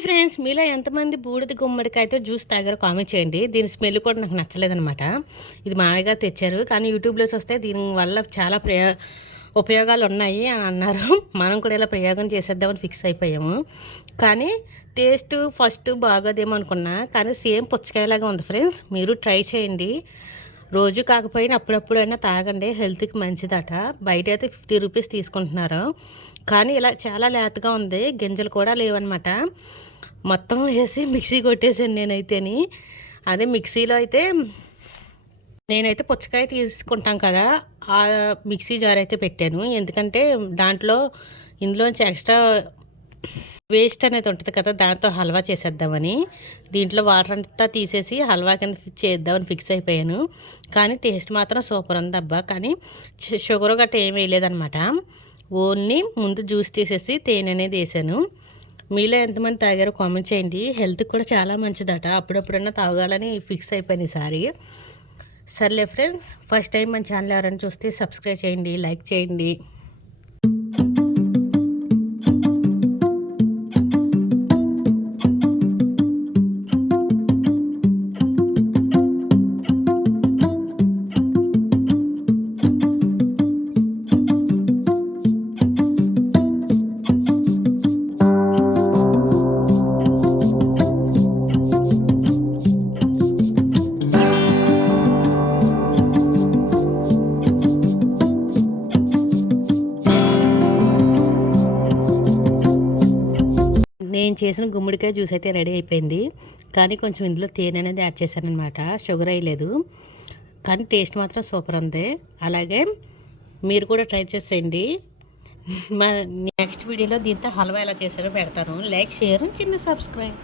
Hi friends, మీలో ఎంతమంది బూడిద గుమ్మడికాయతో జ్యూస్ తాగారో కామెంట్ చేయండి. దీని స్మెల్ కూడా నాకు నచ్చలేదనమాట. ఇది మామయ్య తెచ్చారు, కానీ యూట్యూబ్లో చూస్తే దీనివల్ల చాలా ఉపయోగాలు ఉన్నాయి అని అన్నారు. మనం కూడా ఇలా ప్రయోగం చేసేద్దామని ఫిక్స్ అయిపోయాము. కానీ టేస్ట్ ఫస్ట్ బాగోదేమో అనుకున్నా, కానీ సేమ్ పుచ్చకాయలాగా ఉంది ఫ్రెండ్స్. మీరు ట్రై చేయండి. రోజు కాకపోయినా అప్పుడప్పుడైనా తాగండి, హెల్త్కి మంచిదట. బయట అయితే 50 రూపీస్ తీసుకుంటున్నారు, కానీ ఇలా చాలా లేతగా ఉంది, గింజలు కూడా లేవన్నమాట. మొత్తం వేసి మిక్సీ కొట్టేసాను నేనైతేని. అదే మిక్సీలో అయితే నేనైతే పుచ్చకాయ తీసుకుంటాం కదా, ఆ మిక్సీ జార్ అయితే పెట్టాను. ఎందుకంటే ఇందులోంచి ఎక్స్ట్రా వేస్ట్ అనేది ఉంటుంది కదా, దాంతో హల్వా చేసేద్దామని. దీంట్లో వాటర్ అంతా తీసేసి హల్వా కింద చేద్దామని ఫిక్స్ అయిపోయాను. కానీ టేస్ట్ మాత్రం సూపర్ ఉంది అబ్బా. కానీ షుగర్ గట్రా ఏం వేయలేదన్నమాట. ఓన్లీ ముందు జ్యూస్ తీసేసి తేనె అనేది వేసాను. మీలో ఎంతమంది తాగారో కామెంట్ చేయండి. హెల్త్కి కూడా చాలా మంచిదట. అప్పుడప్పుడన్నా తాగాలని ఫిక్స్ అయిపోయింది ఈసారి. సర్లే ఫ్రెండ్స్, ఫస్ట్ టైం మన ఛానల్ ఎవరైనా చూస్తే సబ్స్క్రైబ్ చేయండి, లైక్ చేయండి. నేను చేసిన గుమ్మడికాయ జ్యూస్ అయితే రెడీ అయిపోయింది. కానీ కొంచెం ఇందులో తేనె అనేది యాడ్ చేశానమాట, షుగర్ వేయలేదు. కానీ టేస్ట్ మాత్రం సూపర్ ఉంది. అలాగే మీరు కూడా ట్రై చేసేయండి. మా నెక్స్ట్ వీడియోలో దీంతో హల్వా ఎలా చేశారో పెడతాను. లైక్, షేర్, చిన్న సబ్స్క్రైబ్.